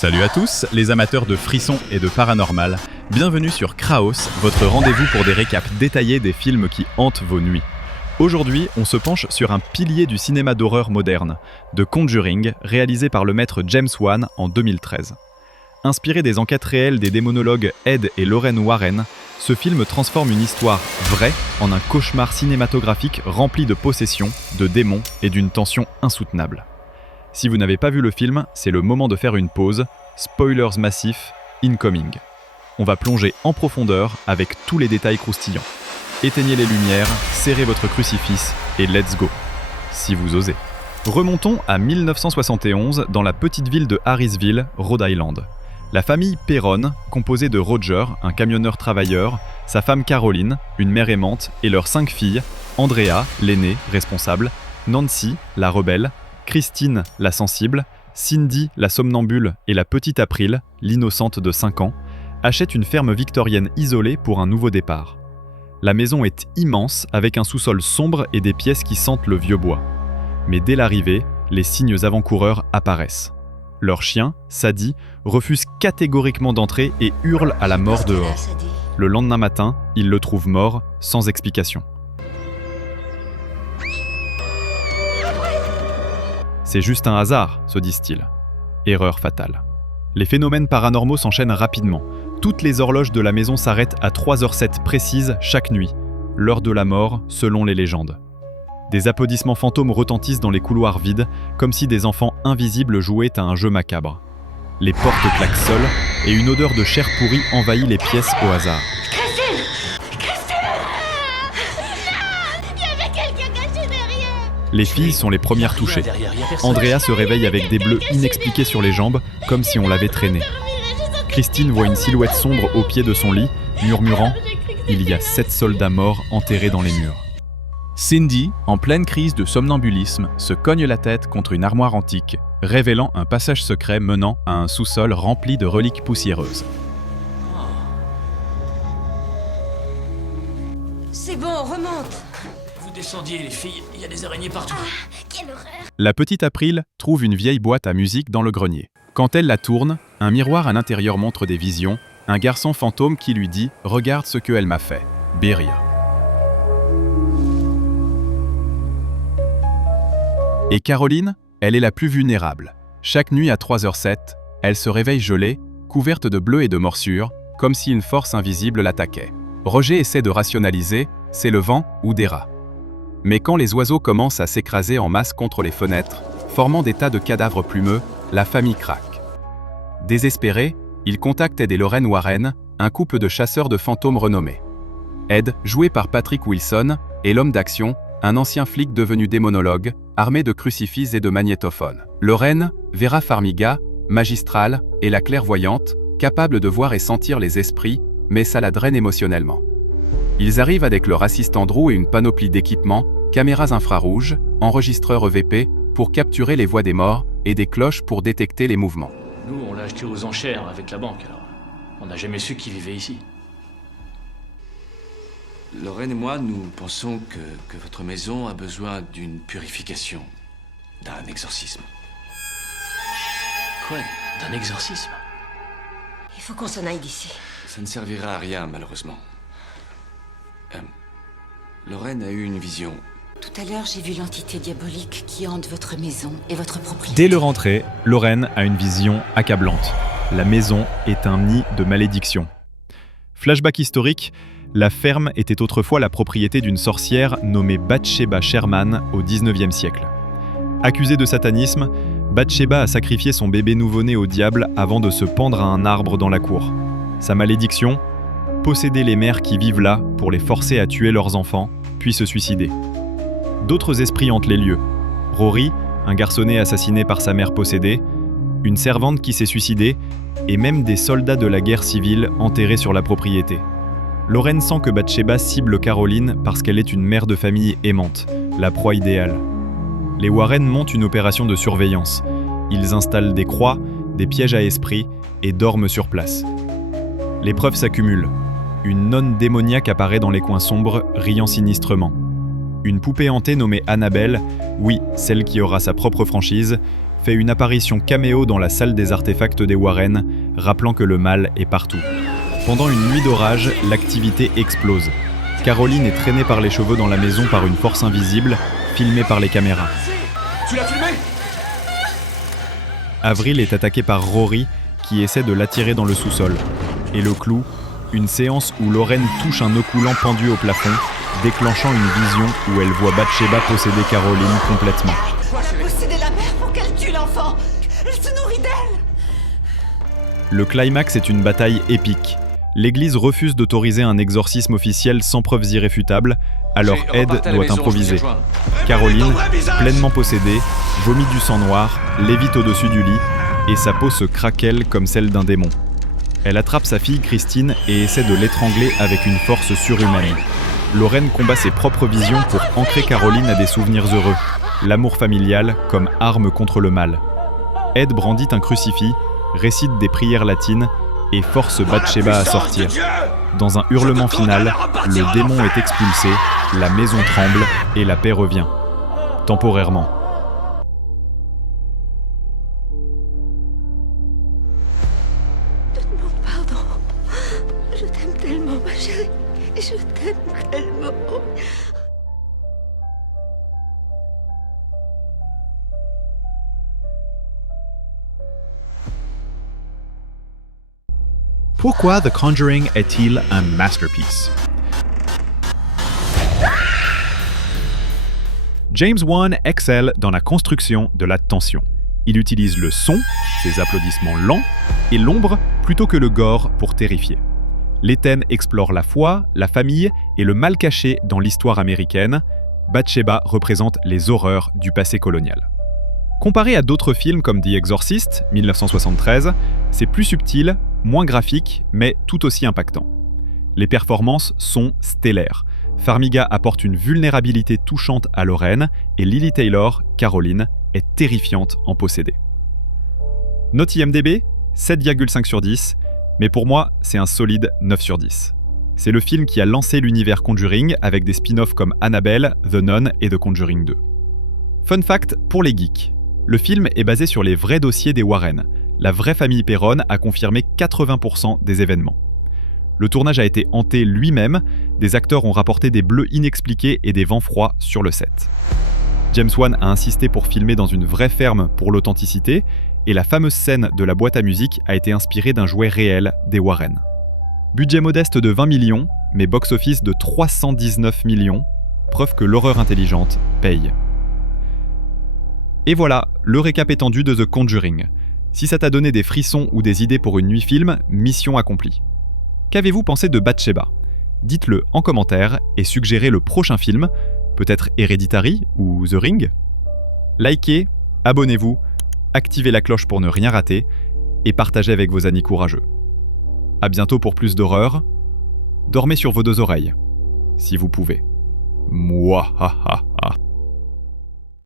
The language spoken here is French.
Salut à tous, les amateurs de frissons et de paranormal. Bienvenue sur Kraos, votre rendez-vous pour des récaps détaillés des films qui hantent vos nuits. Aujourd'hui, on se penche sur un pilier du cinéma d'horreur moderne, The Conjuring, réalisé par le maître James Wan en 2013. Inspiré des enquêtes réelles des démonologues Ed et Lorraine Warren, ce film transforme une histoire vraie en un cauchemar cinématographique rempli de possessions, de démons et d'une tension insoutenable. Si vous n'avez pas vu le film, c'est le moment de faire une pause. Spoilers massifs, incoming. On va plonger en profondeur avec tous les détails croustillants. Éteignez les lumières, serrez votre crucifix et let's go, si vous osez. Remontons à 1971 dans la petite ville de Harrisville, Rhode Island. La famille Perron, composée de Roger, un camionneur travailleur, sa femme Caroline, une mère aimante, et leurs 5 filles, Andrea, l'aînée, responsable, Nancy, la rebelle, Christine, la sensible, Cindy, la somnambule, et la petite April, l'innocente de 5 ans, achètent une ferme victorienne isolée pour un nouveau départ. La maison est immense, avec un sous-sol sombre et des pièces qui sentent le vieux bois. Mais dès l'arrivée, les signes avant-coureurs apparaissent. Leur chien, Sadie, refuse catégoriquement d'entrer et hurle à la mort dehors. Le lendemain matin, ils le trouvent mort, sans explication. C'est juste un hasard, se disent-ils. Erreur fatale. Les phénomènes paranormaux s'enchaînent rapidement. Toutes les horloges de la maison s'arrêtent à 3h07 précises chaque nuit, l'heure de la mort selon les légendes. Des applaudissements fantômes retentissent dans les couloirs vides, comme si des enfants invisibles jouaient à un jeu macabre. Les portes claquent seules, et une odeur de chair pourrie envahit les pièces au hasard. Les filles sont les premières touchées. Andrea se réveille avec des bleus inexpliqués sur les jambes, comme si on l'avait traînée. Christine voit une silhouette sombre au pied de son lit, murmurant « Il y a 7 soldats morts enterrés dans les murs ». Cindy, en pleine crise de somnambulisme, se cogne la tête contre une armoire antique, révélant un passage secret menant à un sous-sol rempli de reliques poussiéreuses. C'est bon, on remonte. Vous descendiez les filles, il y a des araignées partout. Quelle horreur. La petite April trouve une vieille boîte à musique dans le grenier. Quand elle la tourne, un miroir à l'intérieur montre des visions, un garçon fantôme qui lui dit « Regarde ce qu'elle m'a fait, Beria ». Et Caroline, elle est la plus vulnérable. Chaque nuit à 3h07, elle se réveille gelée, couverte de bleu et de morsures, comme si une force invisible l'attaquait. Roger essaie de rationaliser, c'est le vent ou des rats. Mais quand les oiseaux commencent à s'écraser en masse contre les fenêtres, formant des tas de cadavres plumeux, la famille craque. Désespéré, il contacte Ed et Lorraine Warren, un couple de chasseurs de fantômes renommés. Ed, joué par Patrick Wilson, est l'homme d'action, un ancien flic devenu démonologue, armé de crucifix et de magnétophones. Lorraine, Vera Farmiga, magistrale, est la clairvoyante, capable de voir et sentir les esprits, mais ça la draine émotionnellement. Ils arrivent avec leur assistant Drew et une panoplie d'équipements, caméras infrarouges, enregistreurs EVP, pour capturer les voix des morts, et des cloches pour détecter les mouvements. Nous, on l'a acheté aux enchères avec la banque, alors on n'a jamais su qui vivait ici. Lorraine et moi, nous pensons que votre maison a besoin d'une purification, d'un exorcisme. Quoi? D'un exorcisme? Il faut qu'on s'en aille d'ici. Ça ne servira à rien, malheureusement. Lorraine a eu une vision. Tout à l'heure, j'ai vu l'entité diabolique qui hante votre maison et votre propriété. Dès leur entrée, Lorraine a une vision accablante. La maison est un nid de malédiction. Flashback historique, la ferme était autrefois la propriété d'une sorcière nommée Bathsheba Sherman au XIXe siècle. Accusée de satanisme, Bathsheba a sacrifié son bébé nouveau-né au diable avant de se pendre à un arbre dans la cour. Sa malédiction ? Posséder les mères qui vivent là pour les forcer à tuer leurs enfants, puis se suicider. D'autres esprits hantent les lieux. Rory, un garçonnet assassiné par sa mère possédée, une servante qui s'est suicidée, et même des soldats de la guerre civile enterrés sur la propriété. Lorraine sent que Bathsheba cible Caroline parce qu'elle est une mère de famille aimante, la proie idéale. Les Warren montent une opération de surveillance. Ils installent des croix, des pièges à esprits et dorment sur place. Les preuves s'accumulent. Une nonne démoniaque apparaît dans les coins sombres, riant sinistrement. Une poupée hantée nommée Annabelle, oui, celle qui aura sa propre franchise, fait une apparition caméo dans la salle des artefacts des Warren, rappelant que le mal est partout. Pendant une nuit d'orage, l'activité explose. Caroline est traînée par les cheveux dans la maison par une force invisible, filmée par les caméras. Tu l'as filmé? Avril est attaquée par Rory, qui essaie de l'attirer dans le sous-sol. Et le clou, une séance où Lorraine touche un nœud coulant pendu au plafond, déclenchant une vision où elle voit Bathsheba posséder Caroline complètement. Elle a possédé la mère pour qu'elle tue l'enfant. Elle se nourrit d'elle. Le climax est une bataille épique. L'Église refuse d'autoriser un exorcisme officiel sans preuves irréfutables, alors Ed doit improviser. Caroline, pleinement possédée, vomit du sang noir, lévite au-dessus du lit, et sa peau se craquelle comme celle d'un démon. Elle attrape sa fille Christine et essaie de l'étrangler avec une force surhumaine. Lorraine combat ses propres visions pour ancrer Caroline à des souvenirs heureux, l'amour familial comme arme contre le mal. Ed brandit un crucifix, récite des prières latines et force Bathsheba à sortir. Dans un hurlement final, le démon est expulsé, la maison tremble et la paix revient. Temporairement. Donne-moi pardon. Je t'aime tellement, ma chérie. Je t'aime tellement. Pourquoi The Conjuring est-il un masterpiece? James Wan excelle dans la construction de la tension. Il utilise le son, ses applaudissements lents, et l'ombre plutôt que le gore pour terrifier. Les thèmes explorent la foi, la famille et le mal caché dans l'histoire américaine. Bathsheba représente les horreurs du passé colonial. Comparé à d'autres films comme The Exorcist, 1973, c'est plus subtil, moins graphique, mais tout aussi impactant. Les performances sont stellaires. Farmiga apporte une vulnérabilité touchante à Lorraine et Lily Taylor, Caroline, est terrifiante en possédée. Note IMDb, 7,5 sur 10, mais pour moi, c'est un solide 9 sur 10. C'est le film qui a lancé l'univers Conjuring avec des spin-offs comme Annabelle, The Nun et The Conjuring 2. Fun fact pour les geeks, le film est basé sur les vrais dossiers des Warren. La vraie famille Perron a confirmé 80% des événements. Le tournage a été hanté lui-même, des acteurs ont rapporté des bleus inexpliqués et des vents froids sur le set. James Wan a insisté pour filmer dans une vraie ferme pour l'authenticité, et la fameuse scène de la boîte à musique a été inspirée d'un jouet réel des Warren. Budget modeste de 20 millions, mais box-office de 319 millions, preuve que l'horreur intelligente paye. Et voilà, le récap étendu de The Conjuring. Si ça t'a donné des frissons ou des idées pour une nuit film, mission accomplie. Qu'avez-vous pensé de Bathsheba? Dites-le en commentaire et suggérez le prochain film, peut-être Hereditary ou The Ring. Likez, abonnez-vous, activez la cloche pour ne rien rater et partagez avec vos amis courageux. À bientôt pour plus d'horreur. Dormez sur vos deux oreilles, si vous pouvez. Mouahaha.